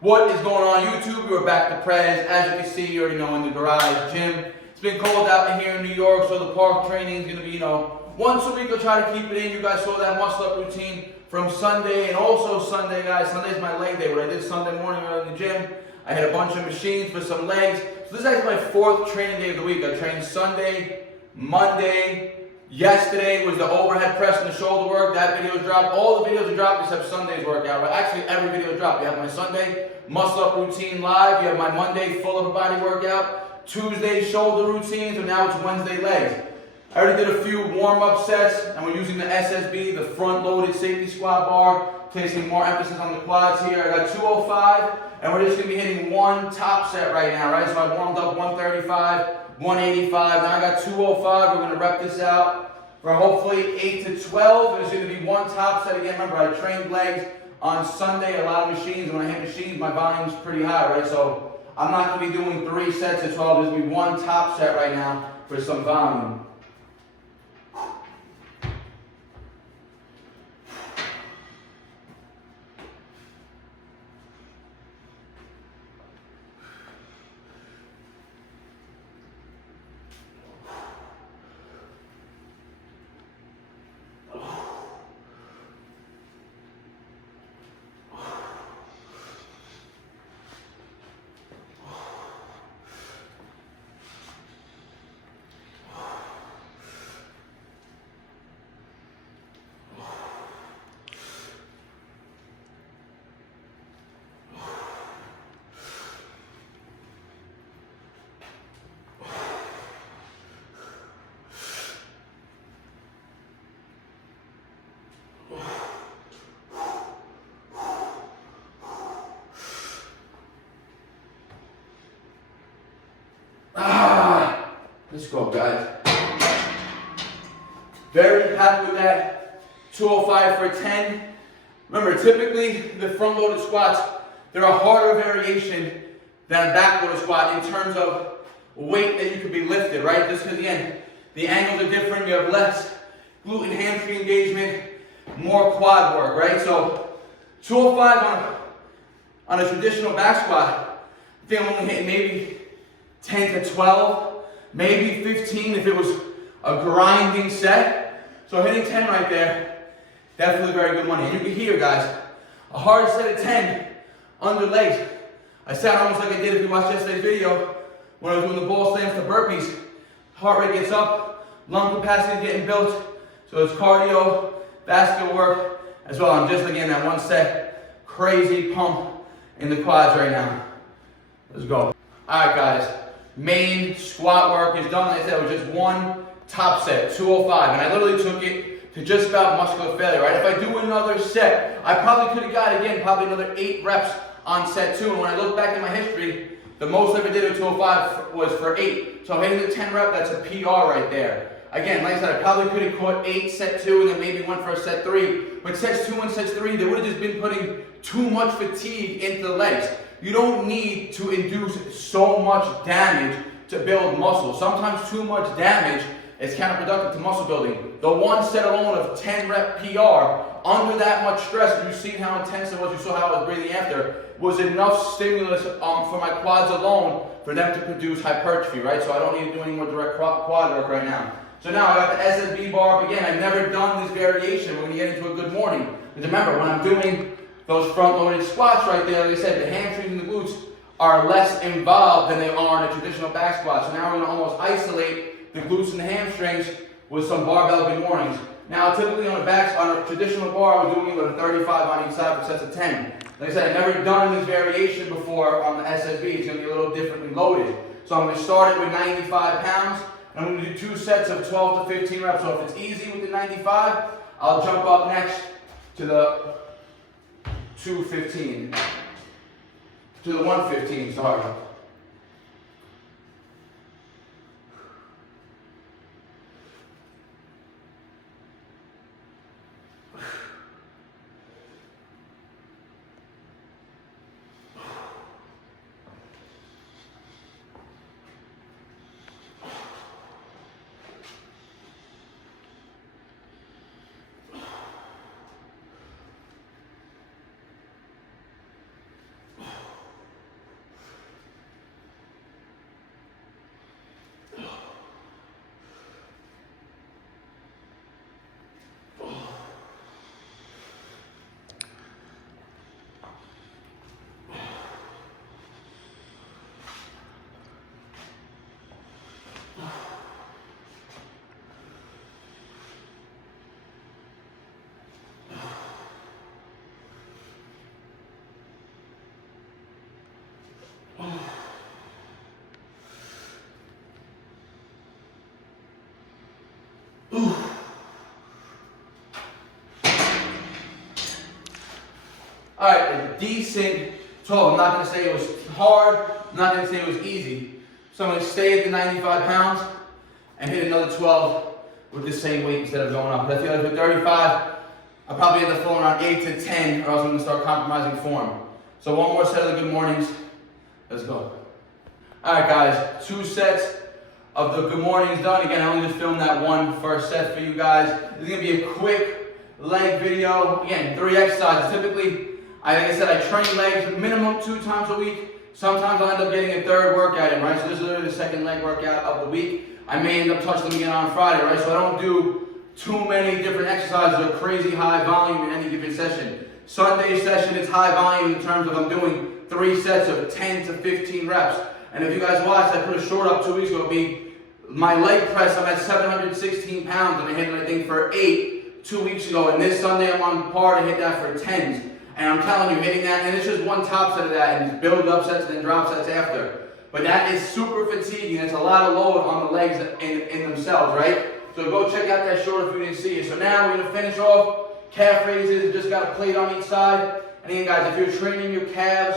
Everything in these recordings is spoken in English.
What is going on YouTube? We're back to Prez. As you can see, you already know, in the garage gym. It's been cold out in here in New York, so the park training is going to be, once a week. I'll try to keep it in. You guys saw that muscle up routine from Sunday, and also Sunday, guys. Sunday's my leg day. What I did Sunday morning early in the gym, I had a bunch of machines for some legs. So this is actually my fourth training day of the week. I trained Sunday, Monday. Yesterday was the overhead press and the shoulder work. That video was dropped. All the videos are dropped except Sunday's workout. But actually, every video is dropped. You have my Sunday muscle up routine live. You have my Monday full upper body workout. Tuesday shoulder routine. So now it's Wednesday legs. I already did a few warm-up sets, and we're using the SSB, the front-loaded safety squat bar, placing more emphasis on the quads here. I got 205, and we're just going to be hitting one top set right now, right? So I warmed up 135. 185, now I got 205, we're going to rep this out for hopefully 8 to 12. There's going to be one top set again. Remember, I trained legs on Sunday, a lot of machines. When I hit machines, my volume's pretty high, right? So I'm not going to be doing 3 sets of 12. There's going to be one top set right now for some volume. Let's go, guys. Very happy with that. 205 for 10. Remember, typically the front-loaded squats, they're a harder variation than a back-loaded squat in terms of weight that you could be lifted, right? Just because, again, the angles are different. You have less glute and hamstring engagement, more quad work, right? So 205 on a traditional back squat, I think I'm only hitting maybe 10 to 12. Maybe 15 if it was a grinding set. So hitting 10 right there, definitely very good money. And you can hear, guys, a hard set of 10 under legs. I sound almost like I did if you watched yesterday's video when I was doing the ball slams to burpees. Heart rate gets up, lung capacity is getting built. So it's cardio, vascular work as well. I'm just, again, that one set, crazy pump in the quads right now. Let's go. All right, guys. Main squat work is done. Like I said, it was just one top set, 205, and I literally took it to just about muscular failure, right? If I do another set, I probably could have got, again, probably another 8 reps on set 2, and when I look back at my history, the most I ever did with 205 was for 8. So hitting the 10 rep, that's a PR right there. Again, like I said, I probably could have caught 8 set 2 and then maybe went for a set 3, but sets 2 and sets 3, they would have just been putting too much fatigue into the legs. You don't need to induce so much damage to build muscle. Sometimes too much damage is counterproductive to muscle building. The one set alone of 10 rep PR, under that much stress, you've seen how intense it was, you saw how I was breathing after, was enough stimulus for my quads alone for them to produce hypertrophy, right? So I don't need to do any more direct quad work right now. So now I got the SSB bar up again. I've never done this variation. We're gonna get into a good morning. But remember, when I'm doing those front-loaded squats right there, like I said, the hamstrings and the glutes are less involved than they are in a traditional back squat. So now we're gonna almost isolate the glutes and the hamstrings with some barbell good mornings. Now, typically on a traditional bar, we're doing with a 35 on each side for sets of 10. Like I said, I've never done this variation before on the SSB. It's gonna be a little differently loaded. So I'm gonna start it with 95 pounds, and I'm gonna do 2 sets of 12 to 15 reps. So if it's easy with the 95, I'll jump up next to the 215. To the 115, sorry. All right, a decent 12. I'm not gonna say it was hard. I'm not gonna say it was easy. So I'm gonna stay at the 95 pounds and hit another 12 with the same weight instead of going up. But I feel like with 35, I'll probably end up falling around 8 to 10, or else I'm gonna start compromising form. So one more set of the good mornings. Let's go. All right, guys, 2 sets of the good mornings done. Again, I only just filmed that one first set for you guys. This is gonna be a quick leg video. Again, 3 exercises. Typically, like I said, I train legs minimum 2 times a week. Sometimes I'll end up getting a 3rd workout in, right? So this is literally the 2nd leg workout of the week. I may end up touching them again on Friday, right? So I don't do too many different exercises or crazy high volume in any given session. Sunday session, it's high volume in terms of I'm doing 3 sets of 10 to 15 reps. And if you guys watched, I put a short up 2 weeks ago. My leg press, I'm at 716 pounds, and I hit it, I think, for 8 2 weeks ago. And this Sunday, I'm on par to hit that for 10s. And I'm telling you, hitting that, and it's just one top set of that, and just build up sets and then drop sets after. But that is super fatiguing. It's a lot of load on the legs in themselves, right? So go check out that short if you didn't see it. So now we're gonna finish off calf raises. Just got a plate on each side. And again, guys, if you're training your calves,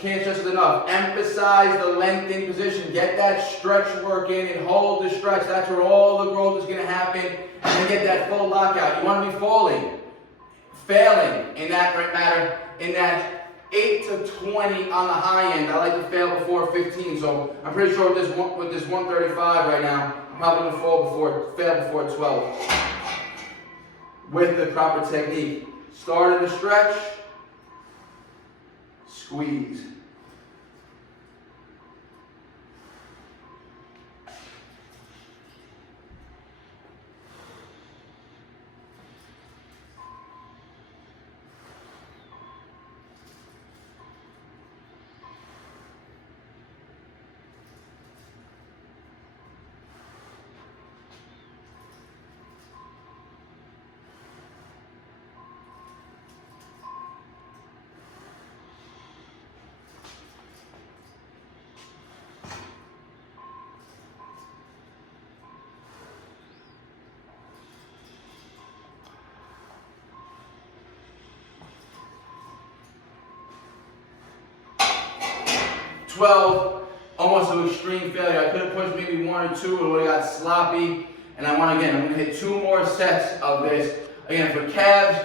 can't stress it enough. Emphasize the lengthened position. Get that stretch work in and hold the stretch. That's where all the growth is gonna happen. And then get that full lockout. You wanna be failing in that matter, in that 8 to 20 on the high end. I like to fail before 15, so I'm pretty sure with this 135 right now, I'm probably gonna fail before 12. With the proper technique. Start in the stretch, squeeze. Almost an extreme failure. I could have pushed maybe 1 or 2, it would have got sloppy. And I'm gonna hit 2 more sets of this. Again, for calves,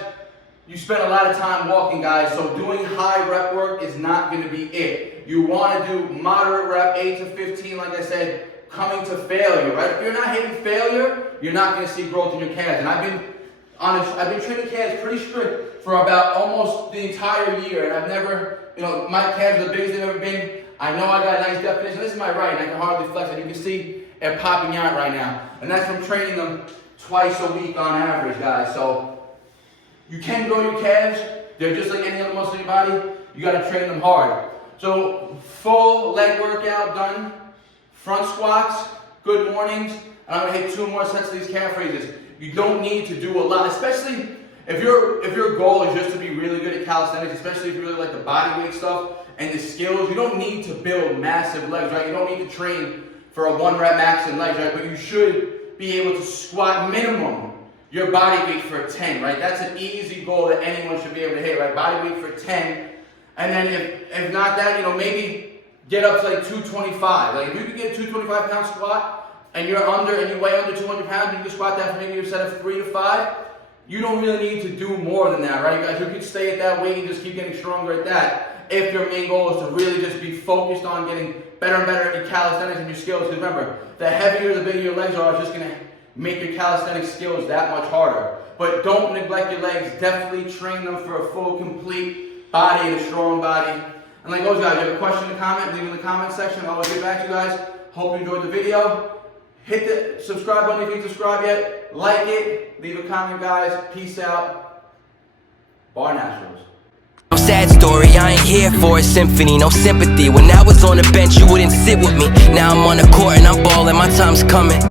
you spend a lot of time walking, guys, so doing high rep work is not gonna be it. You wanna do moderate rep, 8 to 15, like I said, coming to failure, right? If you're not hitting failure, you're not gonna see growth in your calves. And I've been training calves pretty strict for about almost the entire year, and I've never, my calves are the biggest they've ever been. I know I got a nice definition. This is my right, and I can hardly flex it. You can see it popping out right now. And that's from training them twice a week on average, guys. So you can grow your calves. They're just like any other muscle in your body. You got to train them hard. So full leg workout done. Front squats, good mornings. And I'm going to hit 2 more sets of these calf raises. You don't need to do a lot, especially if your goal is just to be really good at calisthenics, especially if you really like the body weight stuff and the skills. You don't need to build massive legs, right? You don't need to train for a 1 rep max in legs, right? But you should be able to squat minimum your body weight for 10, right? That's an easy goal that anyone should be able to hit, right? Body weight for 10. And then if not that, maybe get up to like 225. Like if you could get a 225 pound squat and you're under and you weigh under 200 pounds, you can squat that for maybe a set of 3 to 5. You don't really need to do more than that, right? You guys, you could stay at that weight and just keep getting stronger at that. If your main goal is to really just be focused on getting better and better at your calisthenics and your skills. Because remember, the heavier, the bigger your legs are, it's just going to make your calisthenics skills that much harder. But don't neglect your legs. Definitely train them for a full, complete body and a strong body. And like always, guys, if you have a question in the comment, leave it in the comment section. I'll get back to you guys. Hope you enjoyed the video. Hit the subscribe button if you didn't subscribe yet. Like it. Leave a comment, guys. Peace out. BARNATURALS. No sad story, I ain't here for a symphony, no sympathy. When I was on the bench, you wouldn't sit with me. Now I'm on the court and I'm balling, my time's coming.